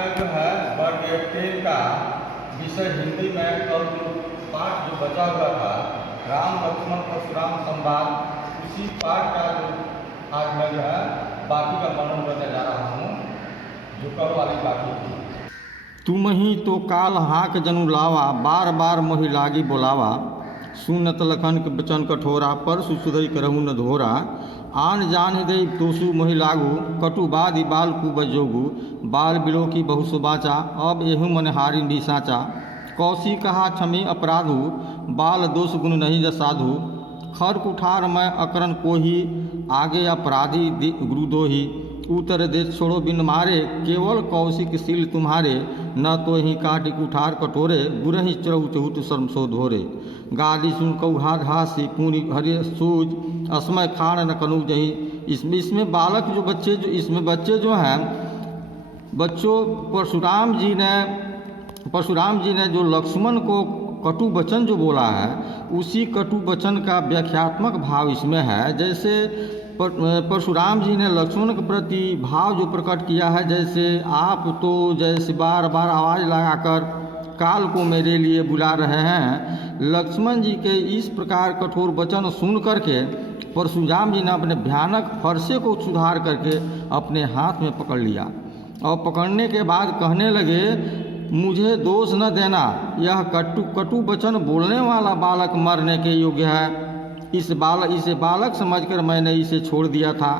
मैं जो है वर्ग 10 का विषय हिंदी में कल जो पाठ जो बचा हुआ था राम लक्ष्मण परशुराम संवाद, उसी पाठ का जो आज मैं जो है बाकी का वर्णन करने जा रहा हूँ, जो कल वाली बाकी थी। तुम ही तो काल हाक जनु लावा, बार बार मोहि लागी बोलावा। सुनत लखन के बचन कठोरा, पर सुधई करहु न धोरा। आन जान हृदय तोसु मोहि लागू, कटु बादि बाल कु बजोगु। बाल बिलो की बहु सुबाचा, अब एहु मन हारिन भी साचा। कौसी कहा क्षमे अपराधु, बाल दोष गुण नहीं जसाधु। खर कुठार मैं अकरन कोही, आगे अपराधी गुरु दोही। उतर देश छोड़ो बिन मारे, केवल कौशिक शील तुम्हारे। न तो ही काटि कुठार कटोरे, गुरहि चरहु चहुत शर्म सो धोरे। गाली सुन कौहा घासी, पूरी हरे सूज, असमय खान न कनु जही। इसमें बालक जो बच्चे जो हैं, बच्चों परशुराम जी ने जो लक्ष्मण को कटु वचन जो बोला है, उसी कटु वचन का व्याख्यात्मक भाव इसमें है। जैसे परशुराम जी ने लक्ष्मण के प्रति भाव जो प्रकट किया है, जैसे आप तो जैसे बार बार आवाज़ लगाकर काल को मेरे लिए बुला रहे हैं। लक्ष्मण जी के इस प्रकार कठोर वचन सुन करके परशुराम जी ने अपने भयानक फरसे को सुधार करके अपने हाथ में पकड़ लिया, और पकड़ने के बाद कहने लगे, मुझे दोष न देना, यह कटु वचन बोलने वाला बालक मरने के योग्य है। इसे बालक समझकर मैंने इसे छोड़ दिया था,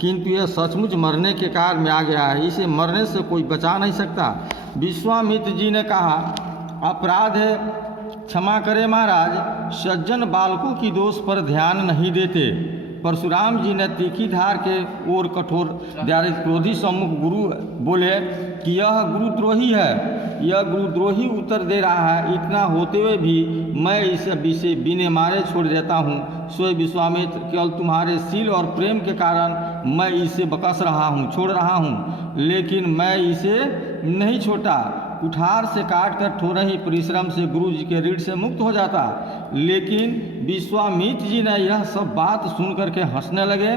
किंतु यह सचमुच मरने के कार में आ गया है। इसे मरने से कोई बचा नहीं सकता। विश्वामित्र जी ने कहा, अपराध है, क्षमा करें महाराज, सज्जन बालकों की दोष पर ध्यान नहीं देते। परशुराम जी ने तीखी धार के ओर कठोर दयारित क्रोधी सम्मुख गुरु बोले कि यह गुरुद्रोही है, यह गुरुद्रोही उत्तर दे रहा है। इतना होते हुए भी मैं इसे विषय बिने मारे छोड़ देता हूँ। स्वयं विश्वामित्र, केवल तुम्हारे शील और प्रेम के कारण मैं इसे बकस रहा हूँ, छोड़ रहा हूँ, लेकिन मैं इसे नहीं छोटा। कुठार से काटकर थोड़े ही परिश्रम से गुरु जी के ऋण से मुक्त हो जाता। लेकिन विश्वामित्र जी ने यह सब बात सुन करके हंसने लगे,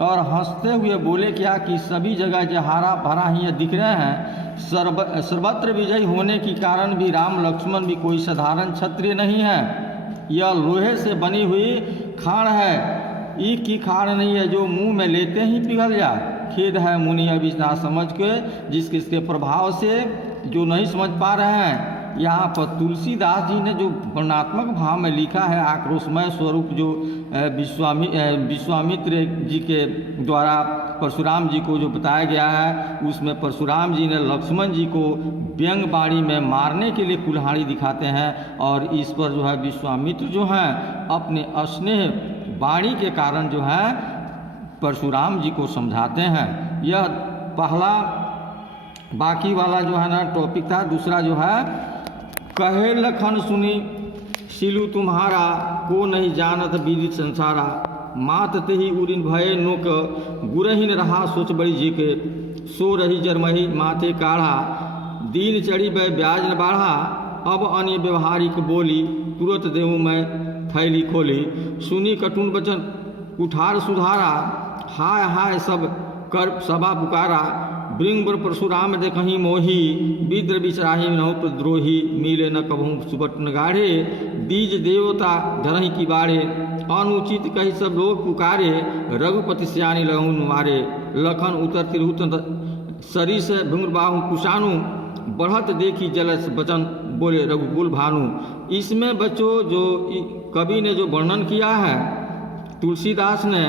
और हंसते हुए बोले क्या कि सभी जगह जो हरा भरा ही दिख रहे हैं, सर्वत्र विजयी होने के कारण भी राम लक्ष्मण भी कोई साधारण क्षत्रिय नहीं है। यह लोहे से बनी हुई खाण है, ईख की खाण नहीं है जो मुंह में लेते ही पिघल जाए। खेद है मुनि अभी ना समझ के, जिसके प्रभाव से जो नहीं समझ पा रहे हैं। यहाँ पर तुलसीदास जी ने जो वर्णनात्मक भाव में लिखा है, आक्रोशमय स्वरूप जो विश्वामित्र जी के द्वारा परशुराम जी को जो बताया गया है, उसमें परशुराम जी ने लक्ष्मण जी को व्यंग बाणी में मारने के लिए कुल्हाड़ी दिखाते हैं, और इस पर जो है विश्वामित्र जो हैं अपने स्नेह बाणी के कारण जो है परशुराम जी को समझाते हैं। यह पहला बाकी वाला जो है ना टॉपिक था। दूसरा जो है, कहे लखन सुनी सिलु तुम्हारा, को नहीं जानत विदित संसारा। मात तेहि उरिन भय नोक, गुरहीन रहा सोच बड़ी जी के। सो रही जरमही माथे काढ़ा, दीन चढ़ी बै ब्याज न बाढ़ा। अब अन्य व्यवहारिक बोली, तुरंत देहूँ मैं थैली खोली। सुनी कटुन वचन कुठार सुधारा, हाय हाय सब कर सभा पुकारा। बृंग परशुराम देखही मोही, विद्र बिचराही नहुत द्रोही। मिले न कभू सुबट न गाढ़े, दीज देवता धरही की बाढ़े। अनुचित कही सब लोग पुकारे, रघुपति सियानी लहू मारे। लखन उतर तिरहुत सरी से भुंगबाहु कुशानु, बढ़त देखी जलस बचन बोले रघुकुल भानु। इसमें बच्चों जो कवि ने जो वर्णन किया है तुलसीदास ने,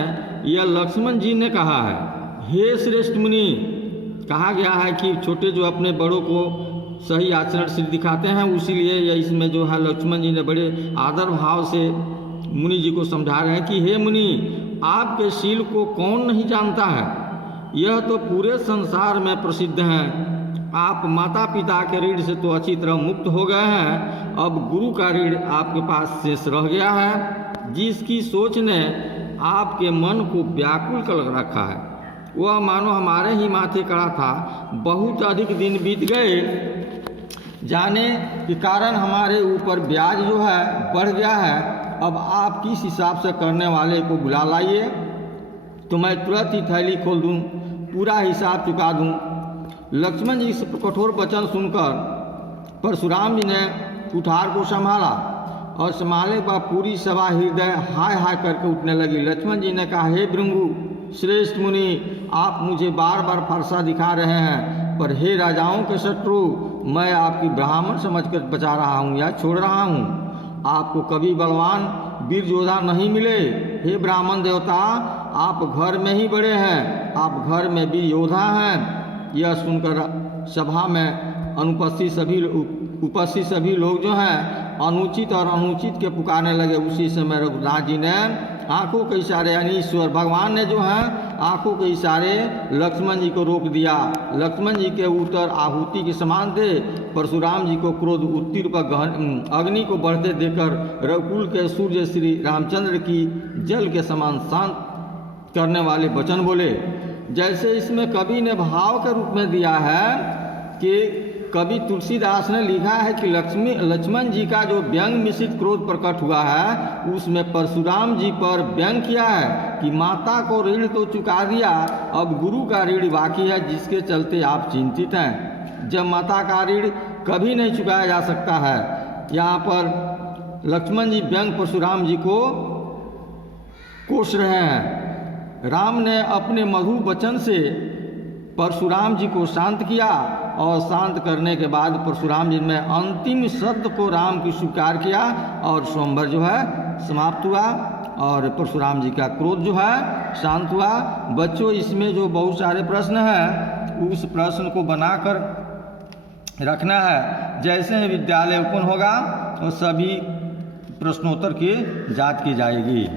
यह लक्ष्मण जी ने कहा है। हे श्रेष्ठ मुनि, कहा गया है कि छोटे जो अपने बड़ों को सही आचरण से दिखाते हैं, इसीलिए यह इसमें जो है लक्ष्मण जी ने बड़े आदर भाव से मुनि जी को समझा रहे हैं कि हे मुनि, आपके शील को कौन नहीं जानता है, यह तो पूरे संसार में प्रसिद्ध हैं। आप माता पिता के ऋण से तो अच्छी तरह मुक्त हो गए हैं, अब गुरु का ऋण आपके पास शेष रह गया है। जिसकी सोच ने आपके मन को व्याकुल कर रखा है, वह मानो हमारे ही माथे कड़ा था। बहुत अधिक दिन बीत गए, जाने के कारण हमारे ऊपर ब्याज जो है बढ़ गया है। अब आप किस हिसाब से करने वाले को बुला लाइए, तो मैं तुरंत ही थैली खोल दूँ, पूरा हिसाब चुका दूँ। लक्ष्मण जी से कठोर वचन सुनकर परशुराम जी ने कुठार को संभाला और संभालने पर पूरी सभा हृदय हाय हाय करके उठने लगी। लक्ष्मण जी ने कहा, हे भृंगु श्रेष्ठ मुनि, आप मुझे बार बार फरसा दिखा रहे हैं, पर हे राजाओं के शत्रु, मैं आपकी ब्राह्मण समझकर बचा रहा हूँ या छोड़ रहा हूँ। आपको कभी बलवान वीर योद्धा नहीं मिले। हे ब्राह्मण देवता, आप घर में ही बड़े हैं, आप घर में भी योद्धा हैं। यह सुनकर सभा में उपस्थित सभी लोग जो हैं अनुचित और अनुचित के पुकारने लगे। उसी समय रघुनाथ जी ने आंखों के इशारे, यानी ईश्वर भगवान ने जो है आंखों के इशारे लक्ष्मण जी को रोक दिया। लक्ष्मण जी के उत्तर आहुति के समान थे। परशुराम जी को क्रोध उत्तीर्ण पर अग्नि को बढ़ते देखकर रघुकुल के सूर्य श्री रामचंद्र की जल के समान शांत करने वाले वचन बोले। जैसे इसमें कवि ने भाव के रूप में दिया है कि कवि तुलसीदास ने लिखा है कि लक्ष्मण जी का जो व्यंग मिश्रित क्रोध प्रकट हुआ है, उसमें परशुराम जी पर व्यंग किया है कि माता को ऋण तो चुका दिया, अब गुरु का ऋण बाकी है, जिसके चलते आप चिंतित हैं। जब माता का ऋण कभी नहीं चुकाया जा सकता है। यहाँ पर लक्ष्मण जी व्यंग परशुराम जी को कोस रहे हैं। राम ने अपने मधुर वचन से परशुराम जी को शांत किया और शांत करने के बाद परशुराम जी ने अंतिम शब्द को राम की स्वीकार किया और स्वयंवर जो है समाप्त हुआ और परशुराम जी का क्रोध जो है शांत हुआ। बच्चों, इसमें जो बहुत सारे प्रश्न हैं, उस प्रश्न को बनाकर रखना है। जैसे ही विद्यालय ओपन होगा तो सभी प्रश्नोत्तर की जांच की जाएगी।